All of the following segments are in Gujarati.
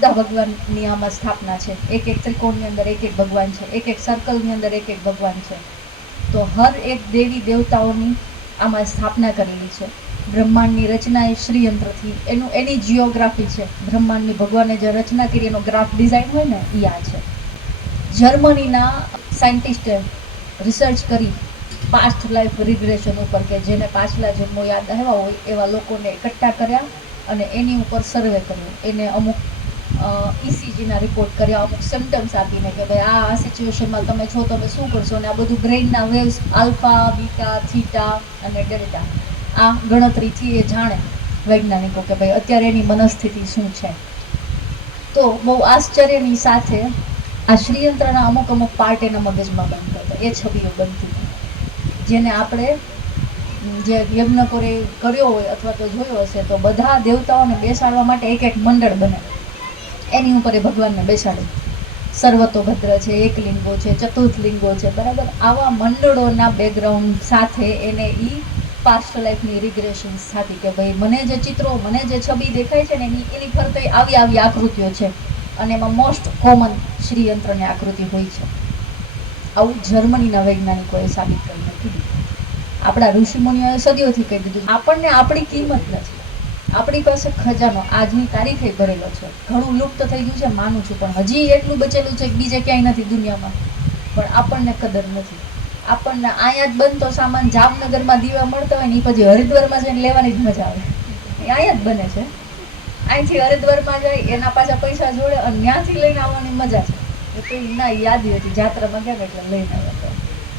બધા ભગવાનની આમાં સ્થાપના છે. એક એક ત્રિકોણની અંદર એક એક ભગવાન છે, એક એક સર્કલની અંદર એક એક ભગવાન છે. તો હર એક દેવી દેવતાઓની આમાં સ્થાપના કરેલી છે. બ્રહ્માંડની રચના એ શ્રીયંત્રથી એની જીઓગ્રાફી છે. બ્રહ્માંડની ભગવાને જે રચના કરી એનો ગ્રાફ ડિઝાઇન હોય ને એ આ છે. જર્મનીના સાયન્ટિસ્ટે રિસર્ચ કરી પાસ્ટ લાઈફ રિગ્રેશન ઉપર, કે જેને પાછલા જન્મો યાદ આવ્યા હોય એવા લોકોને એકઠા કર્યા અને એની ઉપર સર્વે કર્યો. એને અમુક ઇસીજીના રિપોર્ટ કર્યા, અમુક સિમ્ટમ્સ આપીને કે ભાઈ આ સિચ્યુએશનમાં તમે છો, તમે શું કરશો. અને આ બધું બ્રેઇનના વેવ્સ આલ્ફા, બીટા, થીટા અને ડેલ્ટા આ ગણતરીથી એ જાણે વૈજ્ઞાનિકો કે ભાઈ અત્યારે એની મનસ્થિતિ શું છે. તો બહુ આશ્ચર્યની સાથે આ શ્રીયંત્રના અમુક પાર્ટ એના મગજમાં બનતા હતા, એ છબીઓ બનતી હતી, જેને આપણે જે યજ્ઞ કર્યો હોય અથવા તો જોયો હશે તો બધા દેવતાઓને બેસાડવા માટે એક એક મંડળ બને, એની ઉપર એ ભગવાનને બેસાડે. સર્વતોભદ્ર છે, એકલિંગો છે, ચતુર્થલિંગો છે, બરાબર. આવા મંડળોના બેકગ્રાઉન્ડ સાથે એને પાસ્ટ લાઈફની રિગ્રેશન્સ થતી કે ભાઈ મને જે ચિત્રો, મને જે છબી દેખાય છે ને એની ફરતે આવી આકૃતિઓ છે અને એમાં મોસ્ટ કોમન શ્રીયંત્રની આકૃતિ હોય છે. આવું જર્મનીના વૈજ્ઞાનિકોએ સાબિત કરીને કીધું. આપણા ઋષિમુનિઓએ સદીઓથી કહી દીધું. આપણને આપણી કિંમત નથી, આપણી પાસે ખજાનો આજની તારીખે ભરેલો છે. ઘણું લુપ્ત થઈ ગયું છે માનું છું, પણ હજી એટલું બચેલું છે કે બીજે ક્યાંય નથી દુનિયામાં, પણ આપણને કદર નથી. આપણને અહીંયા જ બનતો સામાન જામનગરમાં દીવા મળતા હોય ને એ પછી હરિદ્વારમાં જઈને લેવાની જ મજા આવે. એ અહીંયા જ બને છે. અહીંથી હરિદ્વારમાં જાય એના પાછા પૈસા જોડે અને ત્યાંથી લઈને આવવાની મજા છે. એ તો ના યાદ હતી જાત્રામાં ગયા એટલે લઈને આવ્યા.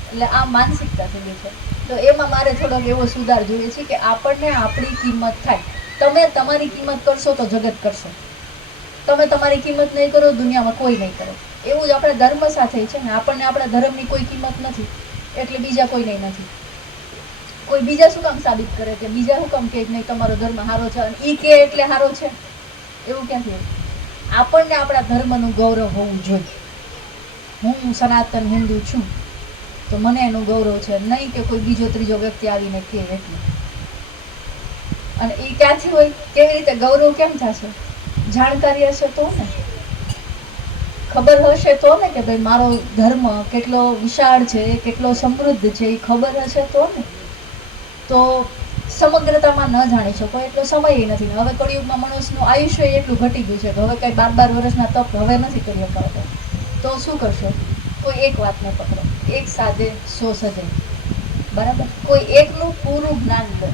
એટલે આ માનસિકતા થઈ ગઈ છે. તો એમાં મારે થોડોક એવો સુધાર જોઈએ છે કે આપણને આપણી કિંમત થાય. તમે તમારી કિંમત કરશો તો જગત કરશો, તમે તમારી કિંમત નહીં કરો દુનિયામાં કોઈ નહીં કરે. એવું જ આપણા ધર્મ સાથે છે ને. આપણને આપણા ધર્મની કોઈ કિંમત નથી એટલે બીજા કોઈ નહીં નથી. કોઈ બીજા શું કામ સાબિત કરે કે બીજા શું કામ કે નહીં તમારો ધર્મ સારો છે અને ઈ કે એટલે સારો છે, એવું ક્યાંથી? આપણને આપણા ધર્મનું ગૌરવ હોવું જોઈએ. હું સનાતન હિન્દુ છું તો મને એનું ગૌરવ છે, નહીં કે કોઈ બીજો ત્રીજો વ્યક્તિ આવીને કે એટલે. અને એ ક્યાંથી હોય, કેવી રીતે ગૌરવ કેમ થશે? જાણકારી હશે તો ને, ખબર હશે તો ને કે ભાઈ મારો ધર્મ કેટલો વિશાળ છે, કેટલો સમૃદ્ધ છે, એ ખબર હશે તો ને. તો સમગ્રતામાં ન જાણી શકો એટલો સમય નથી. હવે કળિયુગમાં મનુષ્યનું આયુષ્ય એટલું ઘટી ગયું છે કે હવે કંઈ 12 વર્ષના તપ હવે નથી કરી શકાતા. તો શું કરશો? કોઈ એક વાતને પકડો, એક સાધે 100 સજે, બરાબર. કોઈ એકનું પૂરું જ્ઞાન લો,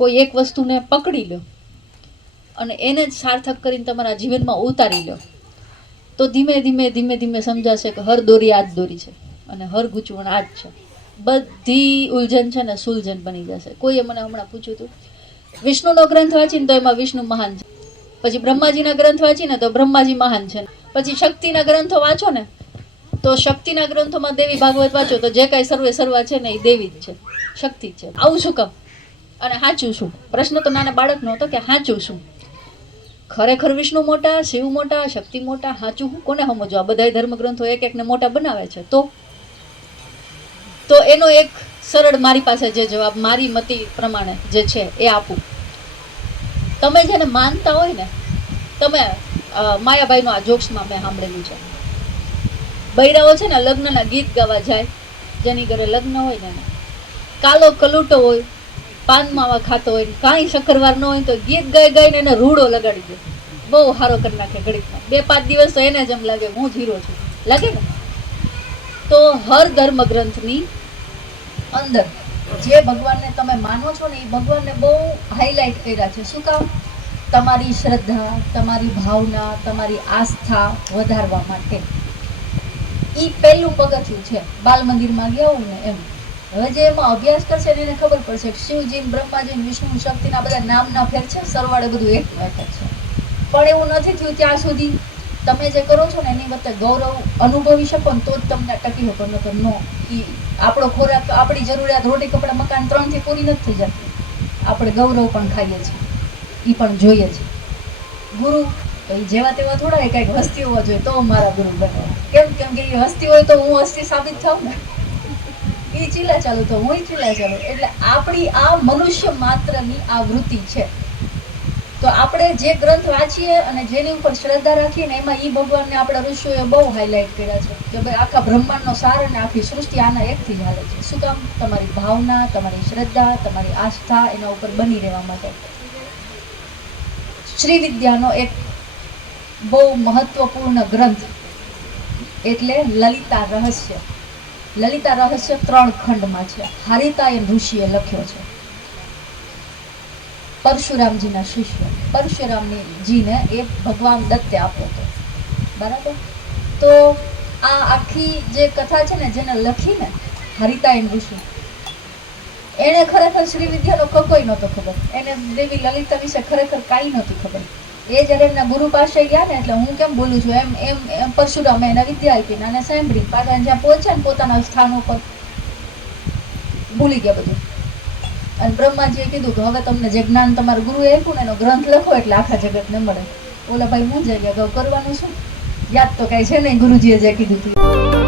કોઈ એક વસ્તુને પકડી લો અને એને જ સાર્થક કરીને તમારા જીવનમાં ઉતારી લો, તો ધીમે ધીમે સમજાશે કે હર દોરી આ જ દોરી છે અને હર ગૂંચવણ આ જ છે. બધી ઉલઝન છે ને સુલઝન બની જશે. કોઈએ મને હમણાં પૂછ્યું હતું, વિષ્ણુનો ગ્રંથ વાંચીને તો એમાં વિષ્ણુ મહાન છે, પછી બ્રહ્માજીના ગ્રંથ વાંચીને તો બ્રહ્માજી મહાન છે, પછી શક્તિના ગ્રંથો વાંચો ને તો શક્તિના ગ્રંથોમાં દેવી ભાગવત વાંચો તો જે કાંઈ સર્વે સર્વા છે ને એ દેવી જ છે, શક્તિ જ છે. આવું શું કામ? અને સાચું શું? પ્રશ્ન તો નાના બાળકનો હતો કે સાચું શું? ખરેખર વિષ્ણુ મોટા, શિવ મોટા, શક્તિ મોટા, સાચું હું કોને સમજો? આ બધા ધર્મગ્રંથો એક એકને મોટા બનાવે છે. તો એનો એક સરળ મારી પાસે જે જવાબ મારી મતિ પ્રમાણે જે છે એ આપું. તમે જેને માનતા હોય ને, તમે માયાભાઈનો આ જોક્સમાં મેં સાંભળેલું છે, બૈરાઓ છે ને લગ્નના ગીત ગાવા જાય, જેની ઘરે લગ્ન હોય ને, કાલો કલૂટો હોય, પાન માવા ખાતો હોય, કાંઈ શક્કરવાર ન હોય તો ગીત ગાઈને એને રૂડો લગાડી દે, બહુ સારો કરી નાખે ઘડીકમાં. 2-5 દિવસ તો એને જ એમ લાગે હું જ હીરો છું, લાગે ને. તો હર ધર્મ ગ્રંથની અંદર જે ભગવાનને તમે માનો છો ને એ ભગવાનને બહુ હાઈલાઇટ કર્યા છે. શું કામ? તમારી શ્રદ્ધા, તમારી ભાવના, તમારી આસ્થા વધારવા માટે. એ પહેલું પગથિયું છે. બાલ મંદિરમાં ગયા હોય ને એમ. હવે જે એમાં અભ્યાસ કરશે ને એને ખબર પડશે કે શિવજી, બ્રહ્માજી, વિષ્ણુ, શક્તિના બધા નામના ફેર છે, સરવાળે બધું એકનું એક જ છે. પણ એવું નથી થયું ત્યાં સુધી તમે જે કરો છો ને એની વચ્ચે ગૌરવ અનુભવી શકો ને તો જ તમને ટકી શકો. નકર નો. એ આપણો ખોરાક, આપણી જરૂરિયાત રોટી કપડાં મકાન 3થી પૂરી નથી થઈ જતી. આપણે ગૌરવ પણ ખાઈએ છીએ, એ પણ જોઈએ છે. ગુરુ તો એ જેવા તેવા થોડા એ કંઈક હસ્તી હોવા જોઈએ તો મારા ગુરુ બને. કેમ કે એ હસ્તી હોય તો હું હસ્તી સાબિત થાઉં ને. એ ચીલા ચાલુ તો હું ચીલા ચાલુ. એટલે આપણી આ મનુષ્ય માત્રની આ વૃત્તિ છે તો આપણે જે ગ્રંથ વાંચીએ અને જેની ઉપર શ્રદ્ધા રાખીએ ને એમાં ઈ ભગવાનને આપણા ઋષિઓએ બહુ હાઇલાઇટ કર્યા છે કે ભાઈ આખા બ્રહ્માંડનો સાર અને આખી સૃષ્ટિ આના એકથી જ હાલે છે. શું કામ? તમારી ભાવના, તમારી શ્રદ્ધા, તમારી આસ્થા એના ઉપર બની રહેવા માટે. શ્રી વિદ્યાનો એક બહુ મહત્વપૂર્ણ ગ્રંથ એટલે લલિતા રહસ્ય. લલિતા રહસ્ય 3 ખંડમાં છે. હારિતાયન ઋષિએ લખ્યો છે. પરશુરામજીના શિષ્ય પરશુરામજીને એ ભગવાન દત્તે આપ્યો હતો. બરાબર? તો આ આખી જે કથા છે ને જેને લખીને હરિતાયન ઋષિ, એણે ખરેખર શ્રી વિદ્યાનો કકોય નહોતો ખબર. એને દેવી લલિતા વિશે ખરેખર કાંઈ નહોતી ખબર. એ જ્યારે એમના ગુરુ પાસે ગયા ને, એટલે હું કેમ બોલું છું એમ એમ પરશુરામે એને વિદ્યા આપી અને સાંભળી પાછા જ્યાં પહોંચ્યા ને પોતાના સ્થાન ઉપર ભૂલી ગયા બધું. અને બ્રહ્માજીએ કીધું કે હવે તમને જે જ્ઞાન તમારા ગુરુએ આપ્યું ને એનો ગ્રંથ લખો એટલે આખા જગતને મળે. ઓલા ભાઈ મૂંઝાઈ ગયા, કરવાનું શું? યાદ તો કાંઈ છે નહીં ગુરુજીએ જે કીધું હતું.